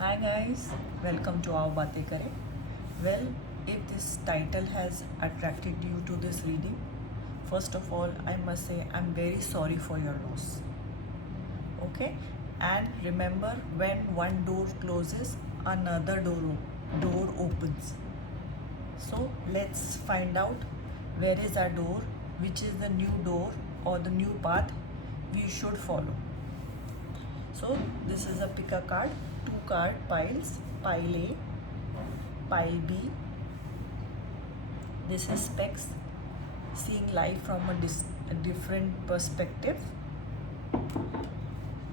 Hi guys, welcome to Our Baatein Kare. Well, if this title has attracted you to this reading, first of all, I must say I'm very sorry for your loss. Okay? And remember, when one door closes, another door opens. So let's find out where is our door, which is the new door or the new path we should follow. So this is a pick a card, two card piles, pile A, pile B. This is specs, seeing life from a different perspective.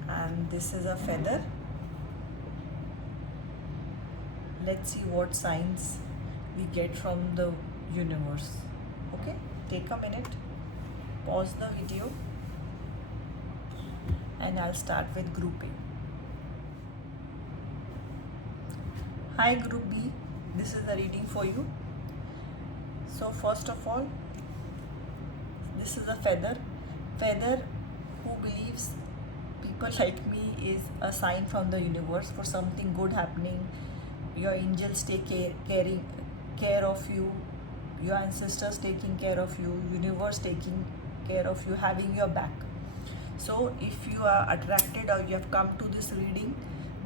And this is a feather. Let's see what signs we get from the universe. Okay, take a minute, pause the video, and I'll start with group A. Hi group B, this is the reading for you. So first of all, this is a feather. Feather who believes people like me is a sign from the universe for something good happening. Your angels take care of you, your ancestors taking care of you, universe taking care of you, having your back. So if you are attracted or you have come to this reading,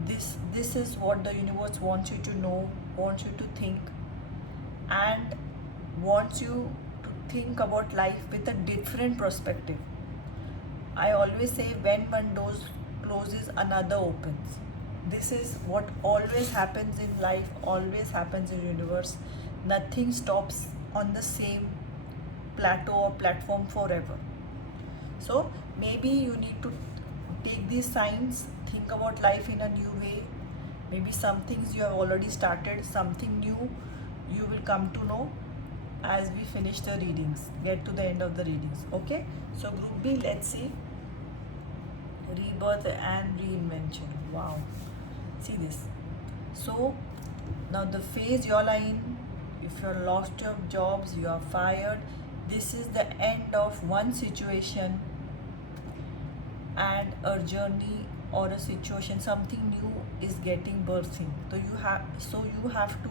this is what the universe wants you to know, wants you to think, and wants you to think about life with a different perspective. I always say when one door closes, another opens. This is what always happens in life, always happens in universe. Nothing stops on the same plateau or platform forever. So maybe you need to take these signs, think about life in a new way. Maybe some things you have already started, something new you will come to know as we finish the readings, get to the end of the readings. Okay, so group B, let's see. Rebirth and reinvention. Wow, see this. So now the phase you all are in, if you're lost your jobs, you are fired, this is the end of one situation and a journey or a situation, something new is getting birthing. So you have to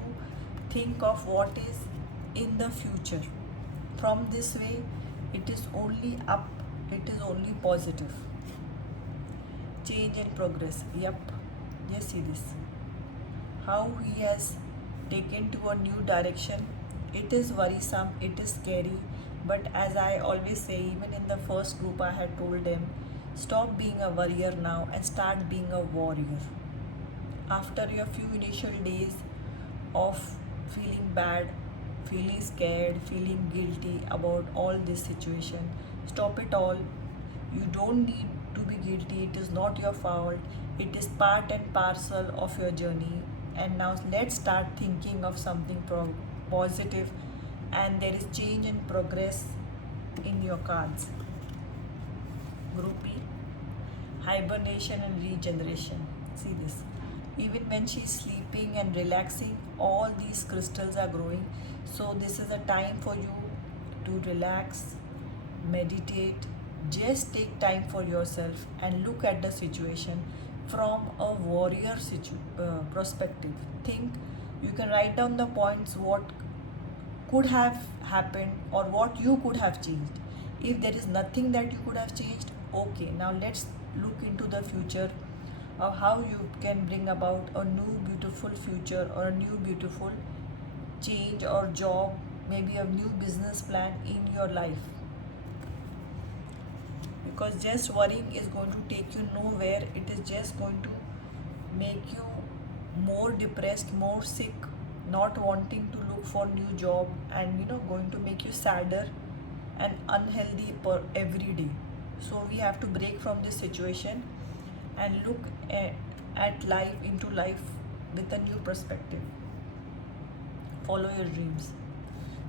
think of what is in the future. From this way, it is only up, it is only positive. Change and progress. Yep. Yes, see this. How he has taken to a new direction. It is worrisome, it is scary, but as I always say, even in the first group, I had told them stop being a warrior now and start being a warrior. After your few initial days of feeling bad, feeling scared, feeling guilty about all this situation, stop it all. You don't need to be guilty, it is not your fault, it is part and parcel of your journey. And now let's start thinking of something positive, and there is change and progress in your cards. Group B, hibernation and regeneration. See this. Even when she's sleeping and relaxing, all these crystals are growing. So this is a time for you to relax, meditate, just take time for yourself and look at the situation from a warrior perspective. Think, you can write down the points what could have happened or what you could have changed. If there is nothing that you could have changed, okay, now let's look into the future of how you can bring about a new beautiful future or a new beautiful change or job, maybe a new business plan in your life. Because just worrying is going to take you nowhere, it is just going to make you more depressed, more sick, not wanting to look for new job, and going to make you sadder and unhealthy per every day. So we have to break from this situation and look at life, into life with a new perspective. Follow your dreams.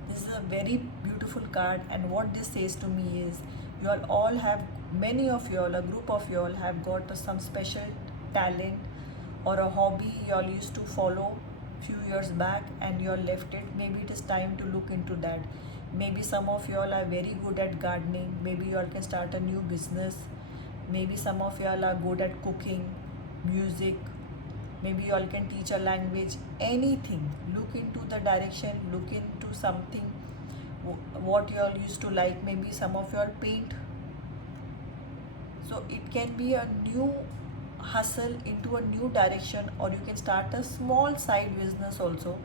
This is a very beautiful card, and what this says to me is you all have, many of you all, a group of you all have got some special talent or a hobby you all used to follow few years back and you all left it. Maybe it is time to look into that. Maybe some of you all are very good at gardening, maybe you all can start a new business. Maybe some of you all are good at cooking, music, Maybe you all can teach a language, anything. Look into the direction, look into something what you all used to like. Maybe some of you all paint, so it can be a new hustle into a new direction, or you can start a small side business also.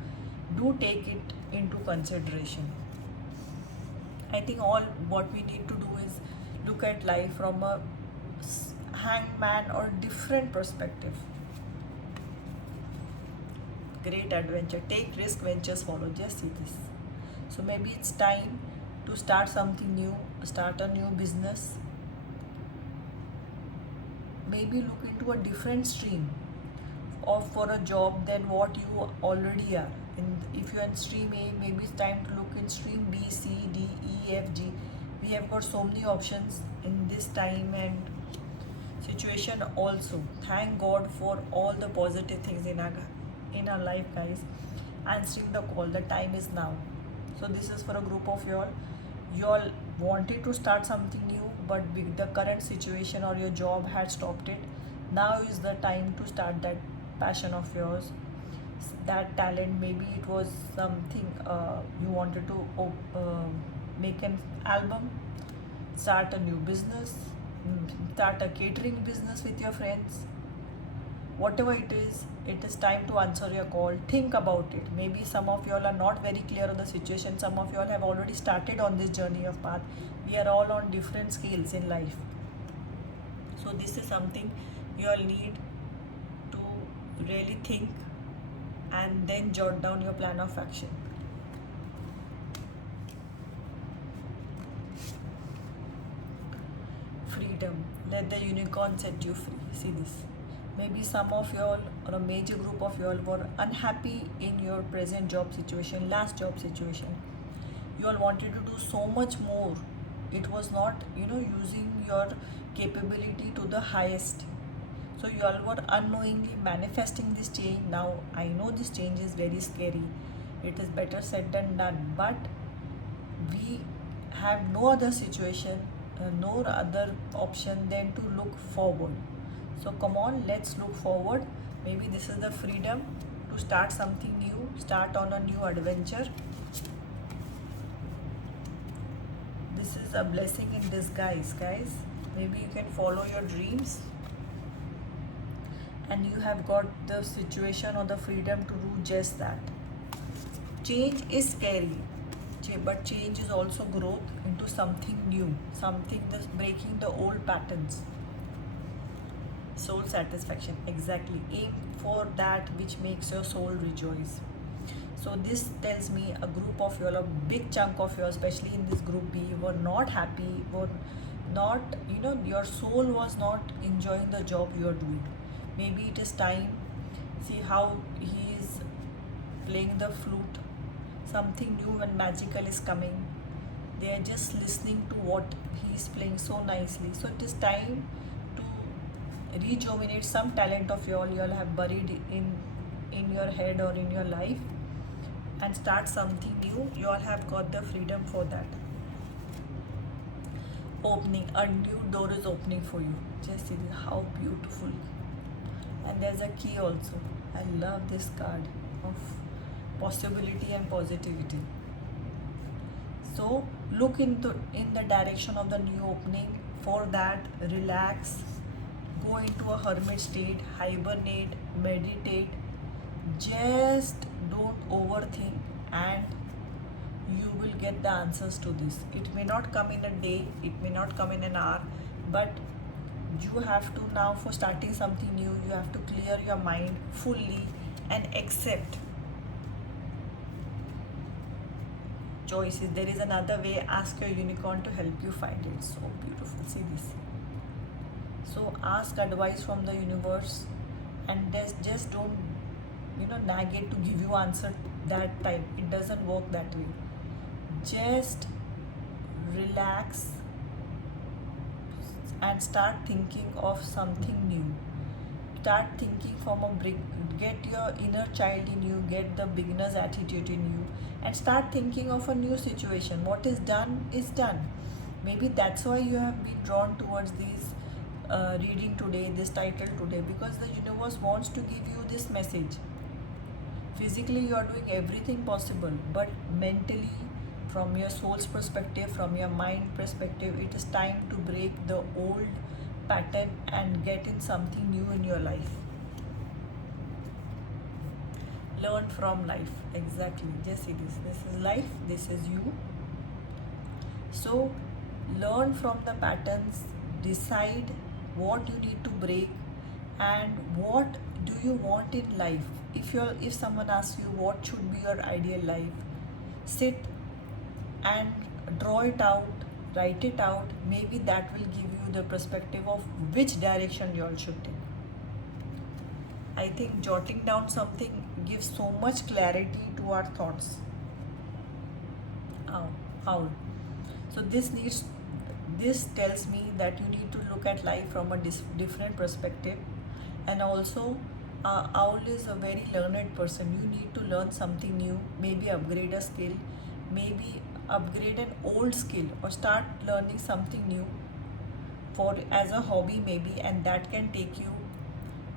Do take it into consideration. I think all what we need to do is look at life from a hangman or different perspective. Great adventure, take risk, ventures follow. Just see this. So maybe it's time to start something new, start a new business. Maybe look into a different stream of for a job than what you already are. And if you're in stream A, maybe it's time to look in stream B, C, D, E, F, G. We have got so many options in this time and situation also. Thank God for all the positive things in our life, guys. Answering the call, the time is now. So this is for a group of y'all. Y'all wanted to start something new, but the current situation or your job had stopped it. Now is the time to start that passion of yours, that talent. Maybe it was something you wanted to make an album, start a new business, start a catering business with your friends. Whatever it is time to answer your call. Think about it. Maybe some of you all are not very clear on the situation. Some of you all have already started on this journey of path. We are all on different scales in life. So this is something you all need to really think and then jot down your plan of action. Freedom. Let the unicorn set you free. See this. Maybe some of you all or a major group of you all were unhappy in your present job situation, last job situation. You all wanted to do so much more. It was not, using your capability to the highest. So you all were unknowingly manifesting this change. Now I know this change is very scary. It is better said than done. But we have no other situation, no other option than to look forward. So come on, let's look forward. Maybe this is the freedom to start something new, start on a new adventure. This is a blessing in disguise, guys. Maybe you can follow your dreams and you have got the situation or the freedom to do just that. Change is scary, but change is also growth into something new, something that's breaking the old patterns. Soul satisfaction, exactly. Aim for that which makes your soul rejoice. So this tells me a group of you, a big chunk of you, especially in this group B, were not happy, were not, your soul was not enjoying the job you are doing. Maybe it is time. See how he is playing the flute. Something new and magical is coming. They are just listening to what he is playing so nicely. So it is time to rejuvenate some talent of you all have buried in your head or in your life and start something new. You all have got the freedom for that. Opening, a new door is opening for you. Just see how beautiful. And there's a key also. I love this card of possibility and positivity. So look in the direction of the new opening. For that, relax, go into a hermit state, hibernate, meditate. Just don't overthink and you will get the answers to this. It may not come in a day, it may not come in an hour, but you have to now, for starting something new, you have to clear your mind fully and accept choices. There is another way. Ask your unicorn to help you find it. So beautiful. See this. So ask advice from the universe and just don't nag it to give you answer that time. It doesn't work that way. Just relax and start thinking of something new. Start thinking from a brick. Get your inner child in you, get the beginner's attitude in you, and start thinking of a new situation. What is done is done. Maybe that's why you have been drawn towards these reading today, this title today, because the universe wants to give you this message. Physically, you are doing everything possible, but mentally, from your soul's perspective, from your mind perspective, it is time to break the old pattern and get in something new in your life. Learn from life. Exactly. Just see this. This is life, this is you. So, learn from the patterns, decide what you need to break, and what do you want in life. If someone asks you what should be your ideal life, sit and draw it out, write it out. Maybe that will give you the perspective of which direction you all should take. I think jotting down something gives so much clarity to our thoughts. How? So this tells me that you need to look at life from a different perspective. And also, owl is a very learned person. You need to learn something new, maybe upgrade a skill, maybe upgrade an old skill, or start learning something new for as a hobby maybe, and that can take you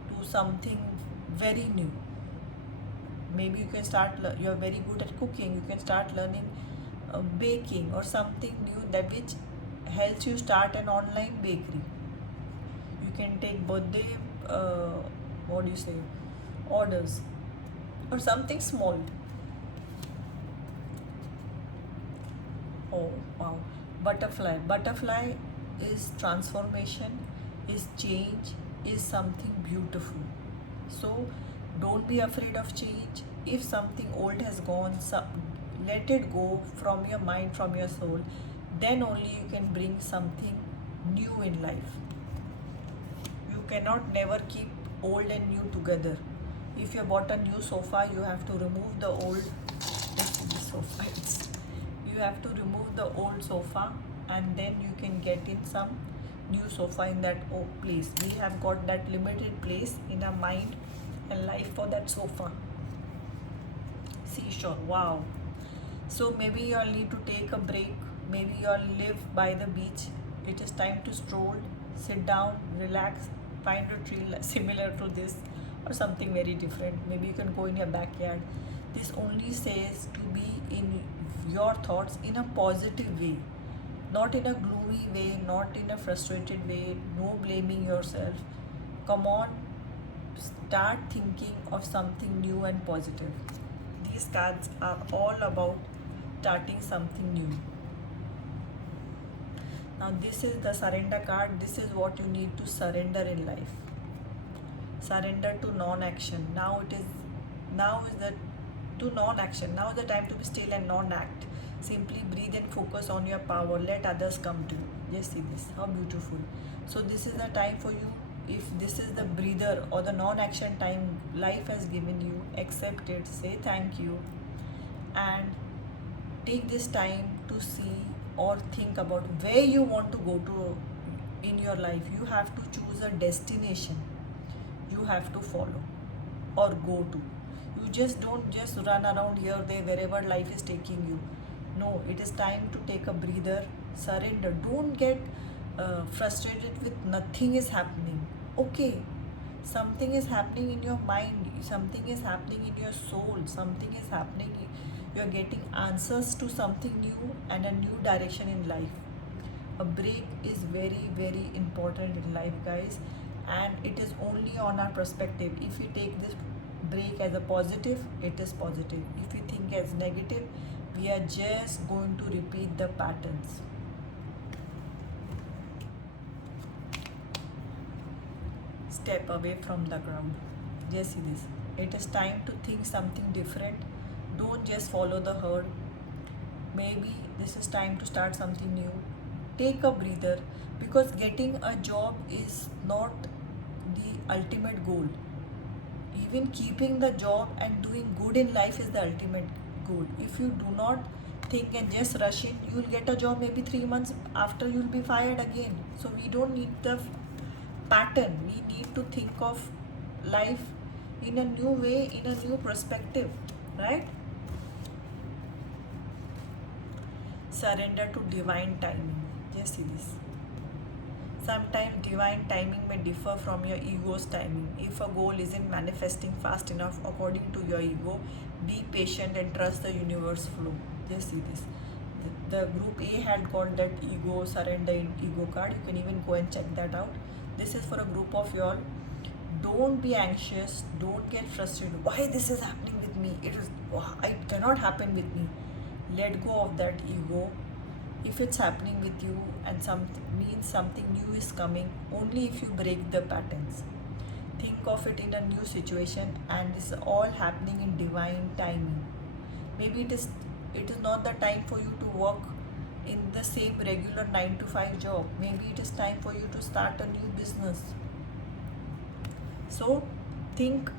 to something very new. Maybe you can you're very good at cooking, you can start learning baking or something new, that which helps you start an online bakery. You can take birthday what do you say orders, or something small. Oh wow. Butterfly is transformation, is change, is something beautiful. So don't be afraid of change. If something old has gone, let it go from your mind, from your soul. Then only you can bring something new in life. You cannot never keep old and new together. If you bought a new sofa, you have to remove the old. This sofa. You have to remove the old sofa, and then you can get in some new sofa in that place. We have got that limited place in our mind and life for that sofa. Seashore, wow. So maybe you all need to take a break. Maybe you all live by the beach. It is time to stroll, sit down, relax, find a tree similar to this, or something very different. Maybe you can go in your backyard. This only says to be in your thoughts in a positive way, not in a gloomy way, not in a frustrated way, no blaming yourself. Come on, start thinking of something new and positive. These cards are all about starting something new. Now this is the surrender card. This is what you need to surrender in life. Surrender to non-action. Now is the to non-action. Now is the time to be still and non-act. Simply breathe and focus on your power. Let others come to you. Just see this. How beautiful. So this is the time for you. If this is the breather or the non-action time life has given you, accept it. Say thank you. And take this time to see or think about where you want to go to in your life. You have to choose a destination you have to follow or go to. You just don't just run around here, there, wherever life is taking you. No, it is time to take a breather, surrender. Don't get frustrated with nothing is happening. Okay, something is happening in your mind, something is happening in your soul, something is happening. You are getting answers to something new and a new direction in life. A break is very, very important in life, guys, and it is only on our perspective. If we take this break as a positive, it is positive. If we think as negative, we are just going to repeat the patterns. Step away from the crowd. Just see this. It is time to think something different. Don't just follow the herd. Maybe this is time to start something new. Take a breather, because getting a job is not the ultimate goal. Even keeping the job and doing good in life is the ultimate goal. If you do not think and just rush in, you'll get a job maybe 3 months after, you'll be fired again. So we don't need the pattern. We need to think of life in a new way, in a new perspective, right? Surrender to divine timing. Just see this. Sometimes divine timing may differ from your ego's timing. If a goal isn't manifesting fast enough according to your ego, be patient and trust the universe flow. Just see this. The group A had got that ego surrender in ego card. You can even go and check that out. This is for a group of y'all. Don't be anxious. Don't get frustrated. Why this is happening with me? It cannot happen with me. Let go of that ego. If it's happening with you and means something new is coming, only if you break the patterns. Think of it in a new situation, and this is all happening in divine timing. Maybe it is not the time for you to work in the same regular 9 to 5 job. Maybe it is time for you to start a new business. So think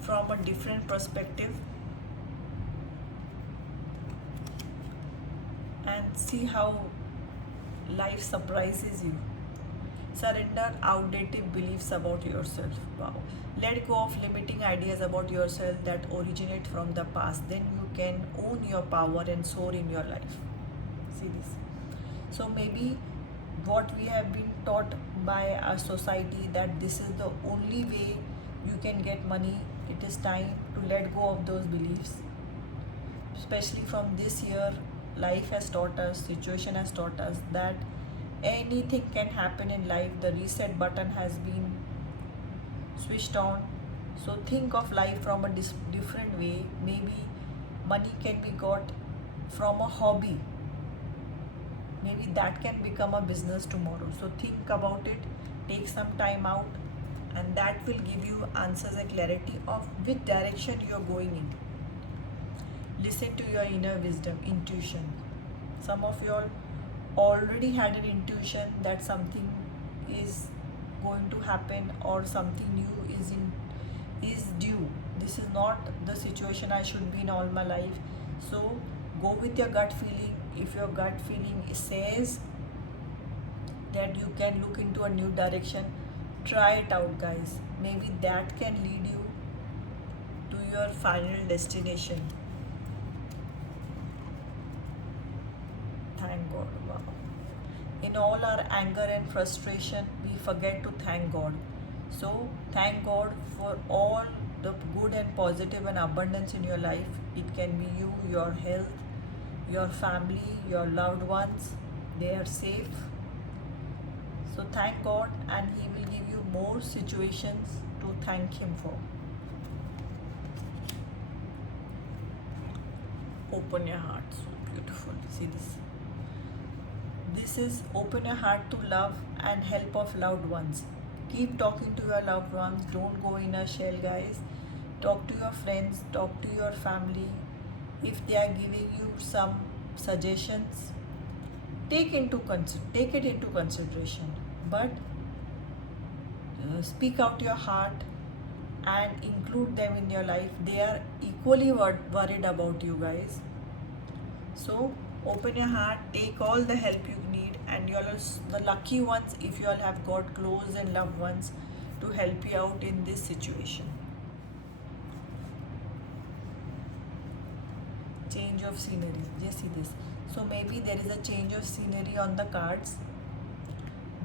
from a different perspective and see how life surprises you. Surrender outdated beliefs about yourself. Wow. Let go of limiting ideas about yourself that originate from the past. Then you can own your power and soar in your life. See this. So maybe what we have been taught by our society that this is the only way you can get money. It is time to let go of those beliefs. Especially from this year, life has taught us, situation has taught us that anything can happen in life. The reset button has been switched on. So think of life from a different way. Maybe money can be got from a hobby. Maybe that can become a business tomorrow. So think about it, take some time out, and that will give you answers and clarity of which direction you are going in. Listen to your inner wisdom, intuition. Some of you all already had an intuition that something is going to happen or something new is due. This is not the situation I should be in all my life. So go with your gut feeling. If your gut feeling says that you can look into a new direction, try it out, guys. Maybe that can lead you to your final destination. Thank God. Wow. In all our anger and frustration, we forget to thank God. So thank God for all the good and positive and abundance in your life. It can be you, your health, your family, your loved ones. They are safe. So thank God, and He will give you more situations to thank Him for. Open your heart. So beautiful. See this. This is open your heart to love and help of loved ones. Keep talking to your loved ones. Don't go in a shell, guys. Talk to your friends. Talk to your family. If they are giving you some suggestions, take it into consideration. But speak out your heart and include them in your life. They are equally worried about you, guys. So open your heart, take all the help you need, and you're the lucky ones if you all have got close and loved ones to help you out in this situation. Change of scenery. Just see this. So maybe there is a change of scenery on the cards.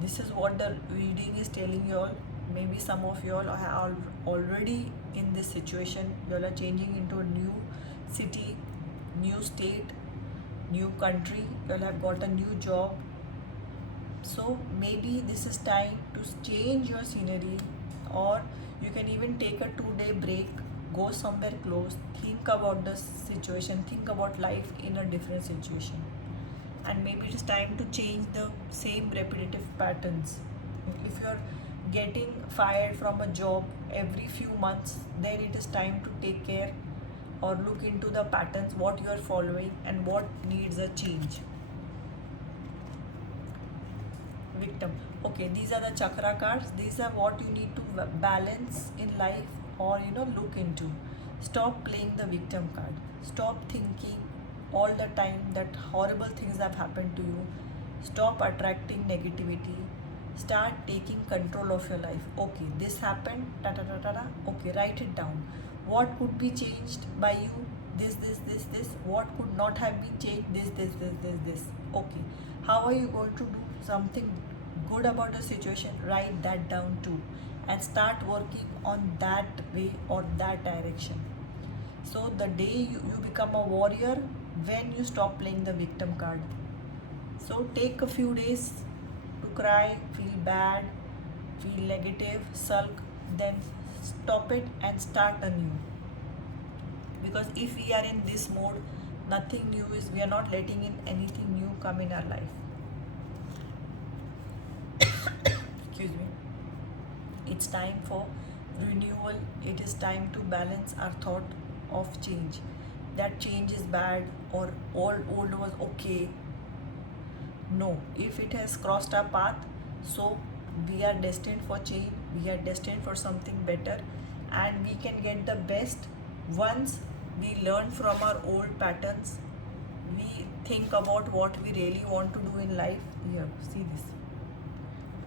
This is what the reading is telling you all. Maybe some of you all are already in this situation. You all are changing into a new city, new state, new country. You all have got a new job. So maybe this is time to change your scenery, or you can even take a 2-day break, go somewhere close, think about the situation, think about life in a different situation. And maybe it is time to change the same repetitive patterns. If you're getting fired from a job every few months, then it is time to take care or look into the patterns, what you are following and what needs a change. Victim. Okay, these are the chakra cards. These are what you need to balance in life or look into. Stop playing the victim card. Stop thinking all the time that horrible things have happened to you. Stop attracting negativity. Start taking control of your life. Okay, this happened. Okay, write it down. What could be changed by you? This. What could not have been changed? This. Okay. How are you going to do something good about the situation, write that down too, and start working on that way or that direction. So the day you become a warrior, when you stop playing the victim card. So take a few days to cry, feel bad, feel negative, sulk, then stop it and start anew. Because if we are in this mode, nothing new is, we are not letting in anything new come in our life. Excuse me. It's time for renewal. It is time to balance our thought of change. That change is bad or all old was okay. No, if it has crossed our path, so we are destined for change, we are destined for something better, and we can get the best once we learn from our old patterns. We think about what we really want to do in life. Here, see this.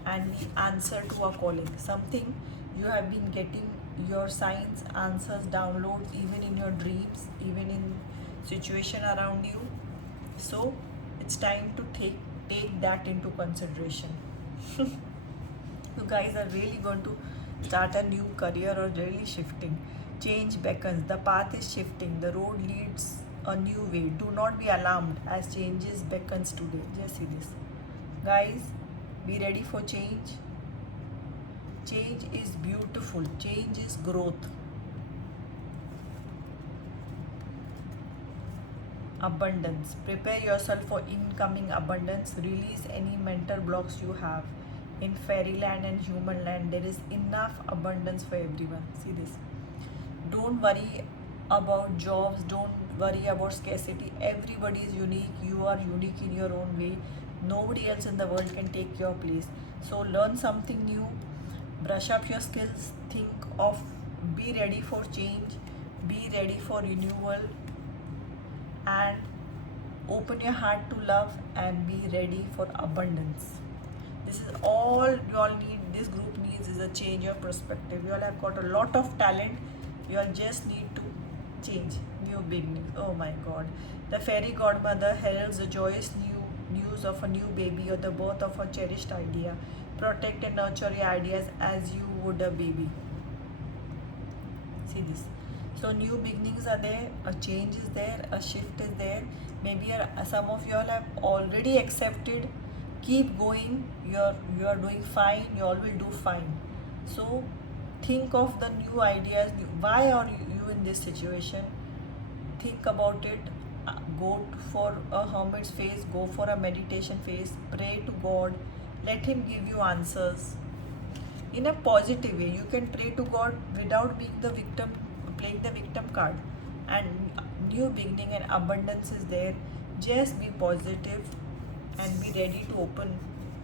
And we answer to our calling. Something you have been getting your signs, answers, downloads, even in your dreams, even in situation around you. So it's time to take that into consideration. You guys are really going to start a new career or really shifting. Change beckons, the path is shifting, the road leads a new way. Do not be alarmed as changes beckons today. Just see this. Guys, be ready for change. Change is beautiful. Change is growth. Abundance. Prepare yourself for incoming abundance. Release any mental blocks you have. In fairyland and human land, there is enough abundance for everyone. See this. Don't worry about jobs. Don't worry about scarcity. Everybody is unique. You are unique in your own way. Nobody else in the world can take your place. So learn something new. Brush up your skills. Think of, be ready for change. Be ready for renewal. And open your heart to love and be ready for abundance. This is all you all need. This group needs is a change of perspective. You all have got a lot of talent. You all just need to change. New beginnings. Oh my God. The fairy godmother heralds the joyous news of a new baby or the birth of a cherished idea. Protect and nurture your ideas as you would a baby. See this. So new beginnings are there, a change is there, a shift is there. Maybe some of you all have already accepted. Keep going. You are doing fine. You all will do fine. So think of the new ideas. Why are you in this situation? Think about it. Go for a hermit's phase. Go for a meditation phase. Pray to God. Let Him give you answers in a positive way. You can pray to God without being the victim, playing the victim card. And new beginning and abundance is there. Just be positive and be ready to open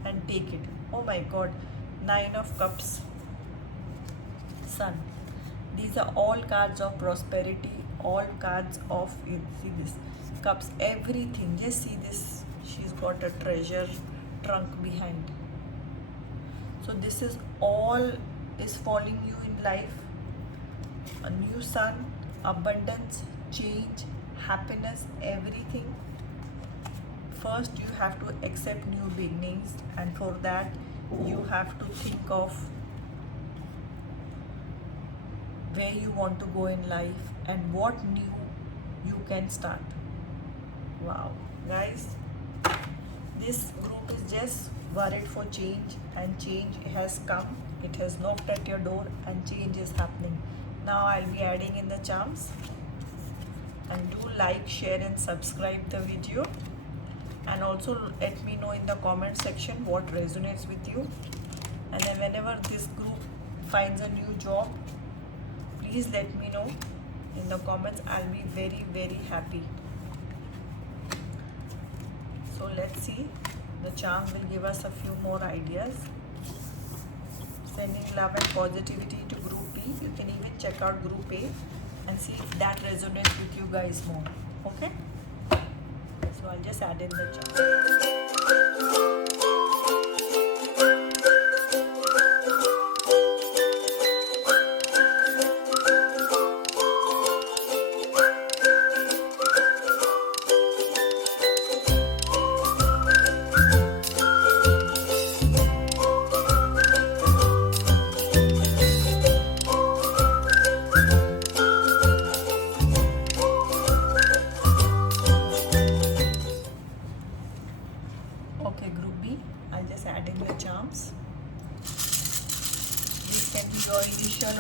and take it. Oh my God. 9 of Cups, Sun. These are all cards of prosperity, all cards of, see this, Cups, everything. Just see this. She's got a treasure trunk behind. So this is all is following you in life. A new sun, abundance, change, happiness, everything. First you have to accept new beginnings, and for that you have to think of where you want to go in life and what new you can start. Wow, guys, this group is just worried for change, and change has come. It has knocked at your door and change is happening. Now I'll be adding in the charms, and do like, share and subscribe the video, and also let me know in the comment section what resonates with you. And then whenever this group finds a new job, please let me know in the comments. I'll be very, very happy. So let's see. The charm will give us a few more ideas. Sending love and positivity to group B. You can even check out group A and see if that resonates with you guys more. Okay? So I'll just add in the charm.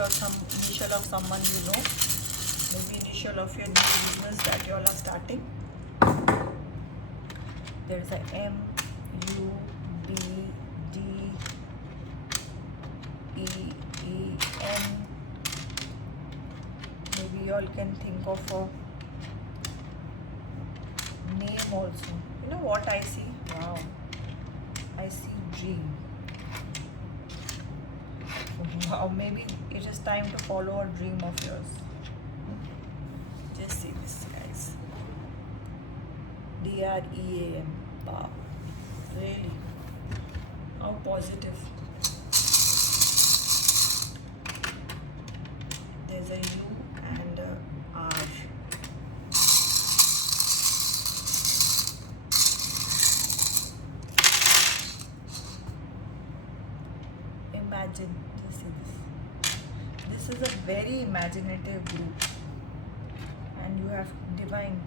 or some initial of someone you know, maybe initial of your new business that you all are starting. There is a M, U, B, D, E, E, N. Maybe you all can think of a name also. You know what I see? Wow, I see dream. Wow, maybe it is time to follow a dream of yours. Just see this, guys. DREAM. Wow, really? How positive. There's a U and a R. Imagine, just see this. This is a very imaginative group, and you have divine.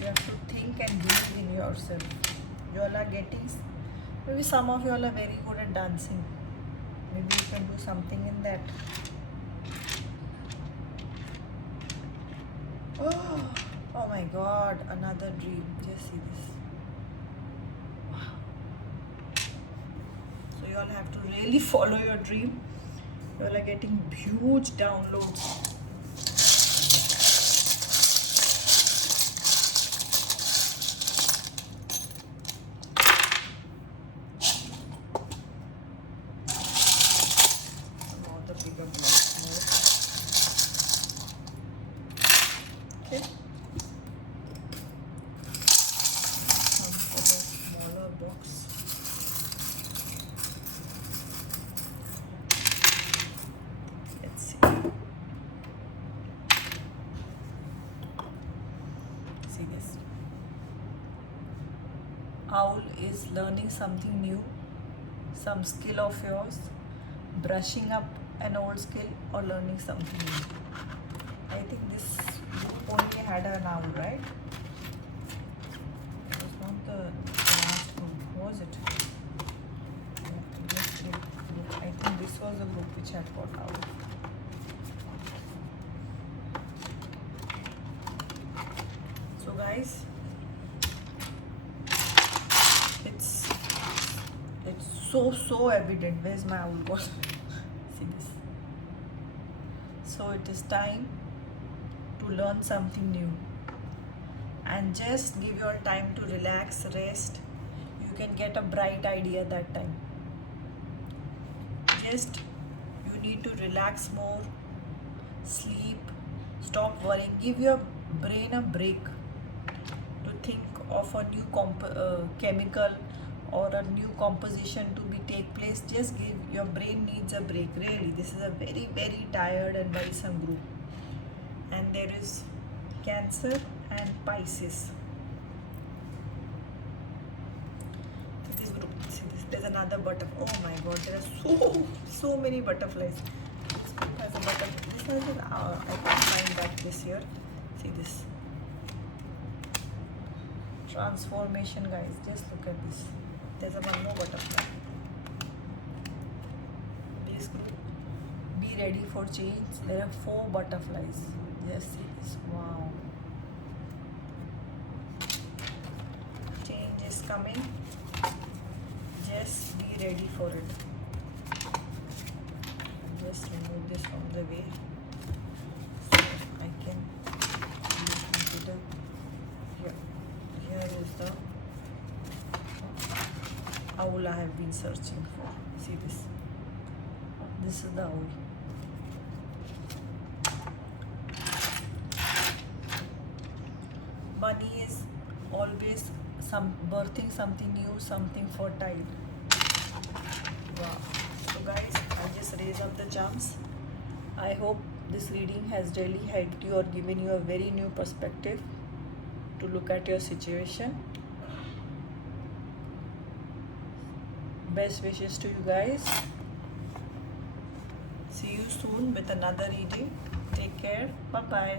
You have to think and believe in yourself. You all are getting, maybe some of you all are very good at dancing. Maybe you can do something in that. Oh my God, another dream. Just see this. Wow. So you all have to really follow your dream. You all are getting huge downloads. Bigger box more. Okay. Come for the smaller box. Let's see. See this. Owl is learning something new, some skill of yours, brushing up an old skill or learning something new. I think this group only had an owl, right? It was not the last group, was it? I think this was a group which had got owl. So guys, it's so evident. Where's my owl ball? See this. So it is time to learn something new, and just give your time to relax, rest. You can get a bright idea that time. Just you need to relax more, sleep, stop worrying, give your brain a break to think of a new chemical or a new composition to be take place. Just give your brain needs a break. Really, this is a very tired and worrisome group. And there is Cancer and Pisces. This group, see this, there's another butterfly. Oh my God, there are so many butterflies. This group has a butterfly. This has an I can't find that this year. See this. Transformation, guys. Just look at this. There's a one more butterfly. This group, be ready for change. There are 4 butterflies. Just see this. Wow. Change is coming. Just be ready for it. Just remove this from the way so I can consider. Here is the owl I have been searching for. See this. This is the owl. Bunny is always birthing something new, something fertile. Wow. So guys, I just raise up the charms. I hope this reading has really helped you or given you a very new perspective to look at your situation. Best wishes to you guys. See you soon with another reading. Take care. Bye bye.